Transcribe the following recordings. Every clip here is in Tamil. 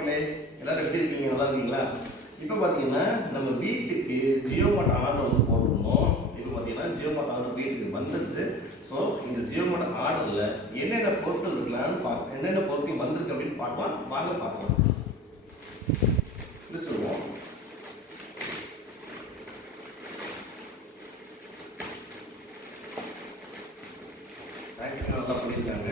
மக்களே எல்லாரும் எப்படி இருக்கீங்க? நல்லா இருக்கீங்களா? இப்போ பார்த்தீங்கன்னா நம்ம வீட்டுக்கு ஜியோமாட் ஆர்டர் வந்து போட்டிருந்தோம். இப்போ பார்த்தீங்கன்னா ஜியோமாட் ஆர்டர் வீட்டுக்கு வந்துருச்சு. ஸோ இந்த ஜியோமாட் ஆர்டரில் என்னென்ன பொருட்கள் இருக்கலாம்னு பார்க்க என்னென்ன பொருட்கள் வந்திருக்கு அப்படின்னு பார்க்கலாம். வாங்க பார்க்கலாம். இது சொல்லுவோம். பேக்கிங் நல்லா பண்ணியிருக்காங்க.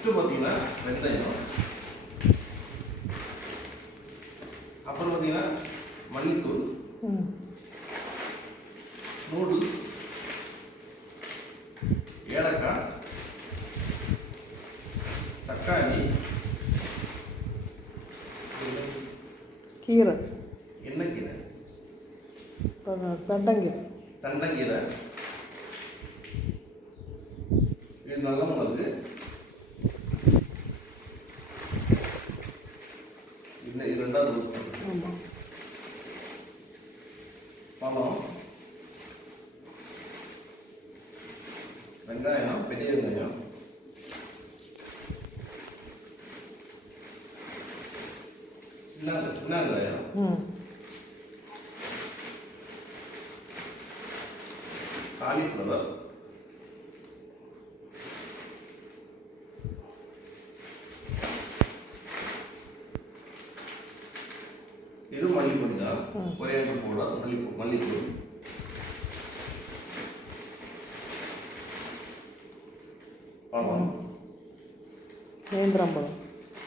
ஃபஸ்ட்டு பார்த்தீங்கன்னா வெந்தயம். அப்புறம் பார்த்தீங்கன்னா மல்லித்தூள். நூடுல்ஸ் ஏலக்காய். தக்காளி. கீரை. எண்ணெய்க்கீரை த- தண்டங்கீரை. தண்டங்கீரை. இது நல்ல மிளகு. இந்த இது ரெண்டாவது யூஸ் பழம் வெங்காயம் பெரிய வெங்காயம். சின்ன சின்ன வெங்காயம். காலிஃப்ளவர் இது மல்லிப்பொடி தான். கொரியாண்டர் பவுடர் மல்லி மல்லிப்பொடி பழம்.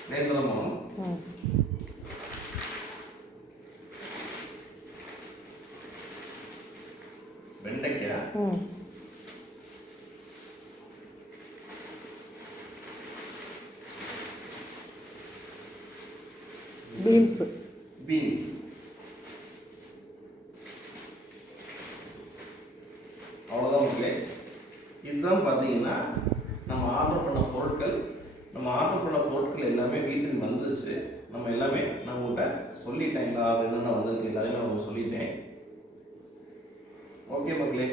நேந்திரம் பழம். ம். வெண்டைக்காய். ம். பீன்ஸு. பீன்ஸ் அவ்வளோதான் மக்களே. இதுதான் பார்த்தீங்கன்னா நம்ம ஆர்டர் பண்ண பொருட்கள். நம்ம ஆர்டர் பண்ண பொருட்கள் எல்லாமே வீட்டுக்கு வந்துருச்சு. நம்ம எல்லாமே நான் உங்கள்கிட்ட சொல்லிட்டேன் இந்த ஆர்டர் என்னென்ன வந்திருக்கு எல்லாத்தையும் நான் உங்களுக்கு சொல்லிட்டேன். ஓகே மக்களே.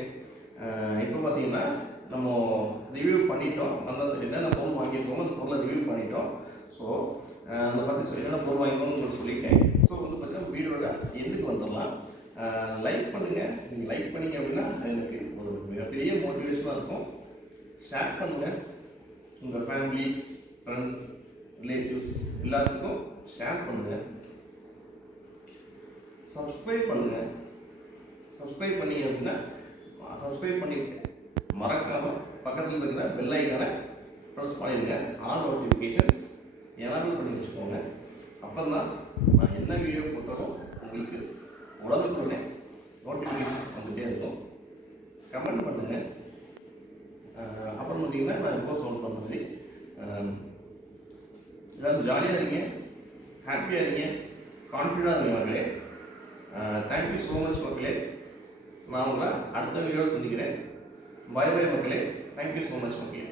இப்போ பார்த்தீங்கன்னா நம்ம ரிவ்யூ பண்ணிட்டோம். அந்த என்னென்ன பொருள் வாங்கியிருக்கோமோ அந்த பொருளை ரிவ்யூ பண்ணிட்டோம். ஸோ அதை பற்றி சொல்லி என்னென்ன பொருள் வாங்கிக்கோன்னு உங்களுக்கு சொல்லிட்டேன். லைக் பண்ணுங்கள் நீங்கள் லைக் பண்ணீங்க அப்படின்னா அது எனக்கு ஒரு மிகப்பெரிய மோட்டிவேஷனாக இருக்கும். ஷேர் பண்ணுங்கள் உங்கள் ஃபேமிலி ஃப்ரெண்ட்ஸ் ரிலேட்டிவ்ஸ் எல்லாத்துக்கும் ஷேர் பண்ணுங்கள் சப்ஸ்கிரைப் பண்ணுங்கள் சப்ஸ்கிரைப் பண்ணீங்க அப்படின்னா சப்ஸ்கிரைப் பண்ணி மறக்காமல் பக்கத்தில் இருக்கிற பெல் ஐக்கானை ப்ரெஸ் பண்ணிடுங்க. ஆல் நோட்டிஃபிகேஷன்ஸ் எனபிள் பண்ணி வச்சுக்கோங்க. அப்போ தான் நான் என்ன வீடியோ போட்டாலும் உங்களுக்கு உடனுக்குடனே நோட்டிஃபிகேஷன்ஸ் வந்துகிட்டே இருக்கும். கமெண்ட் பண்ணுங்கள் அப்புறம் பார்த்தீங்கன்னா நான் இப்போ சொல்கிற மாதிரி அஹ், எல்லாரும் ஜாலியாக இருங்க. ஹாப்பியாக இருங்க. கான்ஃபிடண்டாக இருங்க மக்களே. தேங்க்யூ ஸோ மச் மக்களே. நான் உங்களை அடுத்த வீடியோவில் சந்திக்கிறேன். பை பாய் மக்களே தேங்க்யூ ஸோ மச் மக்களே.